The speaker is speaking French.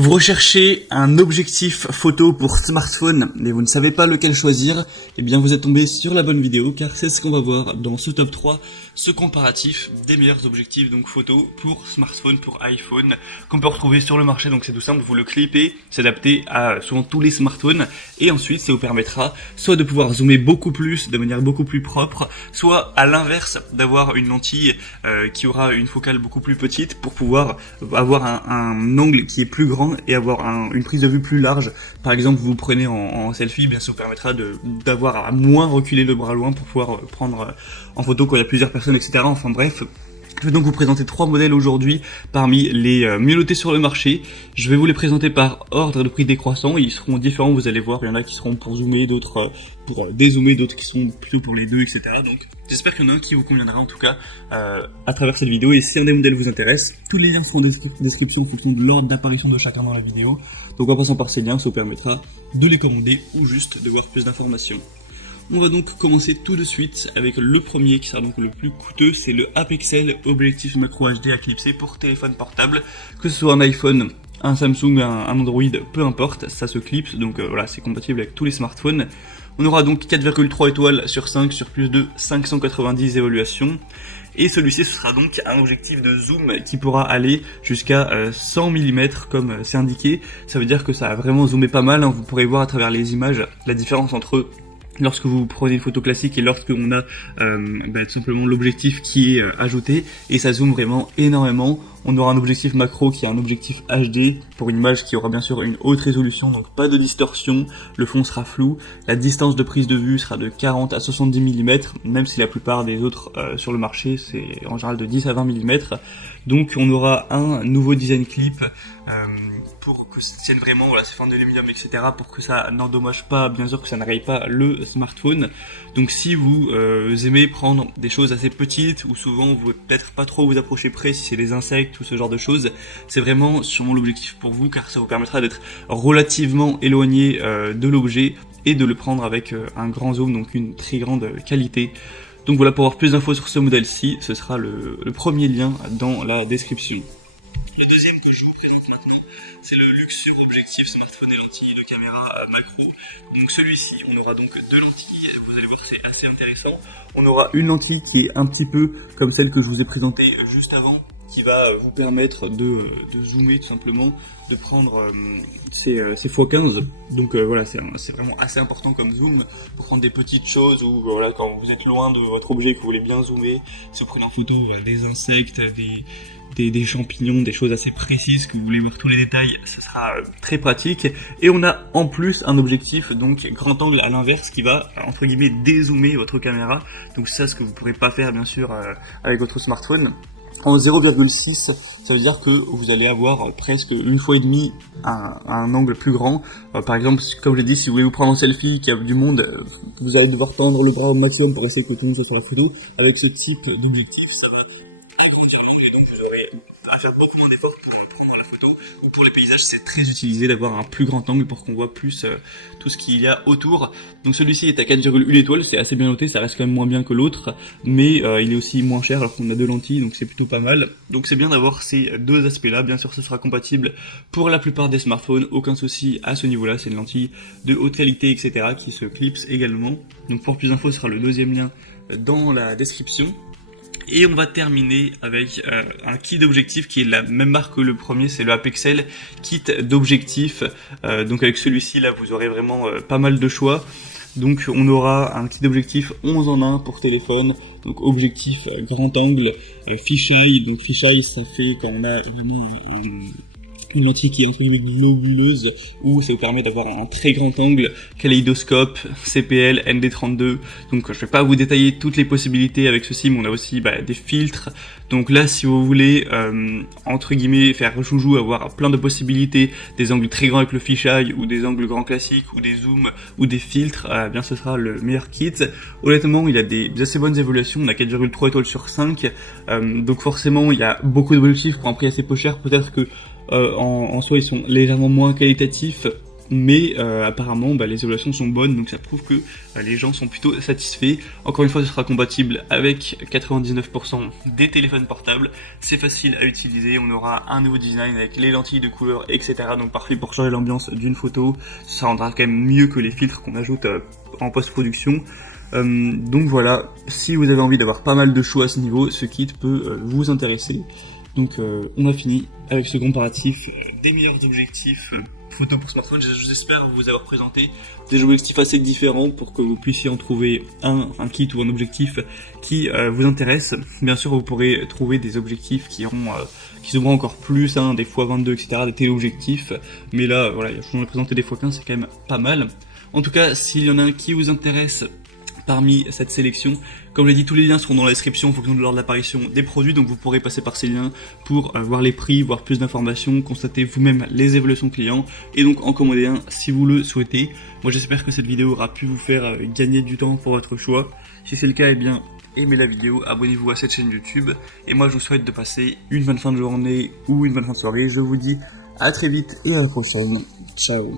Vous recherchez un objectif photo pour smartphone mais vous ne savez pas lequel choisir, eh bien vous êtes tombé sur la bonne vidéo car c'est ce qu'on va voir dans ce top 3, ce comparatif des meilleurs objectifs donc photo pour smartphone, pour iPhone qu'on peut retrouver sur le marché. Donc c'est tout simple, vous le clippez, c'est adapté à souvent tous les smartphones et ensuite ça vous permettra soit de pouvoir zoomer beaucoup plus de manière beaucoup plus propre, soit à l'inverse d'avoir une lentille qui aura une focale beaucoup plus petite pour pouvoir avoir un angle qui est plus grand et avoir une prise de vue plus large. Par exemple, vous prenez en selfie, bien ça vous permettra d'avoir à moins reculer le bras loin pour pouvoir prendre en photo quand il y a plusieurs personnes, etc. Enfin bref. Je vais donc vous présenter 3 modèles aujourd'hui parmi les mieux notés sur le marché. Je vais vous les présenter par ordre de prix décroissant. Ils seront différents, vous allez voir. Il y en a qui seront pour zoomer, d'autres pour dézoomer, d'autres qui sont plutôt pour les deux, etc. Donc j'espère qu'il y en a un qui vous conviendra en tout cas à travers cette vidéo. Et si un des modèles vous intéresse, tous les liens seront en description en fonction de l'ordre d'apparition de chacun dans la vidéo. Donc en passant par ces liens, ça vous permettra de les commander ou juste de voir plus d'informations. On va donc commencer tout de suite avec le premier qui sera donc le plus coûteux, c'est le Apexel Objectif Macro HD à clipser pour téléphone portable, que ce soit un iPhone, un Samsung, un Android, peu importe, ça se clipse, donc voilà, c'est compatible avec tous les smartphones. On aura donc 4,3 étoiles sur 5 sur plus de 590 évaluations. Et celui-ci, ce sera donc un objectif de zoom qui pourra aller jusqu'à 100 mm comme c'est indiqué. Ça veut dire que ça a vraiment zoomé pas mal, hein. Vous pourrez voir à travers les images la différence entre lorsque vous prenez une photo classique et lorsque on a tout simplement l'objectif qui est ajouté, et ça zoome vraiment énormément. On aura un objectif macro qui est un objectif HD pour une image qui aura bien sûr une haute résolution, donc pas de distorsion, le fond sera flou, la distance de prise de vue sera de 40 à 70 mm, même si la plupart des autres sur le marché c'est en général de 10 à 20 mm. Donc on aura un nouveau design clip pour que ça tienne vraiment, voilà, c'est fait en aluminium, etc. pour que ça n'endommage pas, bien sûr que ça ne raye pas le smartphone. Donc si vous aimez prendre des choses assez petites, ou souvent vous peut-être pas trop vous approcher près si c'est des insectes ou ce genre de choses, c'est vraiment sûrement l'objectif pour vous car ça vous permettra d'être relativement éloigné de l'objet et de le prendre avec un grand zoom, donc une très grande qualité. Donc voilà, pour avoir plus d'infos sur ce modèle-ci, ce sera le premier lien dans la description. Le deuxième que je vous présente maintenant, c'est le Luxure Objectif Smartphone et lentille de caméra macro. Donc celui-ci, on aura donc deux lentilles, vous allez voir c'est assez intéressant. On aura une lentille qui est un petit peu comme celle que je vous ai présentée juste avant, qui va vous permettre de zoomer tout simplement, de prendre ces x15. Donc voilà, c'est vraiment assez important comme zoom pour prendre des petites choses, ou voilà, quand vous êtes loin de votre objet et que vous voulez bien zoomer, si vous prenez en photo des insectes, des champignons, des choses assez précises que vous voulez voir tous les détails, ce sera très pratique. Et on a en plus un objectif donc grand angle à l'inverse qui va entre guillemets dézoomer votre caméra. Donc ça, ce que vous pourrez pas faire bien sûr avec votre smartphone. En 0,6, ça veut dire que vous allez avoir presque une fois et demie un angle plus grand. Par exemple, comme je l'ai dit, si vous voulez vous prendre en selfie, qu'il y a du monde, vous allez devoir tendre le bras au maximum pour essayer que tout le monde soit sur la photo. Avec ce type d'objectif, ça va agrandir l'angle et donc vous aurez à faire beaucoup moins d'efforts pour prendre la photo. Ou pour les paysages, c'est très utilisé d'avoir un plus grand angle pour qu'on voit plus tout ce qu'il y a autour. Donc celui-ci est à 4,1 étoiles, c'est assez bien noté, ça reste quand même moins bien que l'autre, mais il est aussi moins cher alors qu'on a deux lentilles, donc c'est plutôt pas mal. Donc c'est bien d'avoir ces deux aspects-là. Bien sûr, ce sera compatible pour la plupart des smartphones, aucun souci à ce niveau-là. C'est une lentille de haute qualité, etc. qui se clipse également. Donc pour plus d'infos, ce sera le deuxième lien dans la description. Et on va terminer avec un kit d'objectifs qui est la même marque que le premier, c'est le Apexel kit d'objectifs. Donc avec celui-ci là, vous aurez vraiment pas mal de choix. Donc on aura un kit d'objectifs 11 en 1 pour téléphone, donc objectif grand angle, fisheye. Donc fisheye, ça fait quand on a une lentille qui est entre guillemets globuleuse, où ça vous permet d'avoir un très grand angle, kaléidoscope, CPL, ND32. Donc je vais pas vous détailler toutes les possibilités avec ceci, mais on a aussi des filtres. Donc là, si vous voulez entre guillemets faire joujou, avoir plein de possibilités, des angles très grands avec le fisheye, ou des angles grands classiques, ou des zooms, ou des filtres, bien ce sera le meilleur kit. Honnêtement, il a des assez bonnes évaluations, on a 4,3 étoiles sur 5, donc forcément il y a beaucoup d'objectifs pour un prix assez peu cher. Peut-être que en soi ils sont légèrement moins qualitatifs, mais apparemment les évaluations sont bonnes, donc ça prouve que les gens sont plutôt satisfaits. Encore une fois, ce sera compatible avec 99% des téléphones portables, c'est facile à utiliser, on aura un nouveau design avec les lentilles de couleur, etc. Donc parfait pour changer l'ambiance d'une photo, ça rendra quand même mieux que les filtres qu'on ajoute en post-production. Donc voilà, si vous avez envie d'avoir pas mal de choix à ce niveau, ce kit peut vous intéresser. Donc on a fini avec ce comparatif des meilleurs objectifs photo pour smartphone. J'espère vous avoir présenté des objectifs assez différents pour que vous puissiez en trouver un kit ou un objectif qui vous intéresse. Bien sûr, vous pourrez trouver des objectifs qui seront encore plus, des x22, etc., des téléobjectifs. Mais là, voilà, je vous en ai présenté des x15, c'est quand même pas mal. En tout cas, s'il y en a un qui vous intéresse parmi cette sélection, comme je l'ai dit, tous les liens seront dans la description en fonction de l'ordre d'apparition des produits, donc vous pourrez passer par ces liens pour voir les prix, voir plus d'informations, constater vous-même les évaluations clients et donc en commander un si vous le souhaitez. Moi j'espère que cette vidéo aura pu vous faire gagner du temps pour votre choix. Si c'est le cas, eh bien aimez la vidéo, abonnez-vous à cette chaîne YouTube et moi je vous souhaite de passer une bonne fin de journée ou une bonne fin de soirée. Je vous dis à très vite et à la prochaine. Ciao.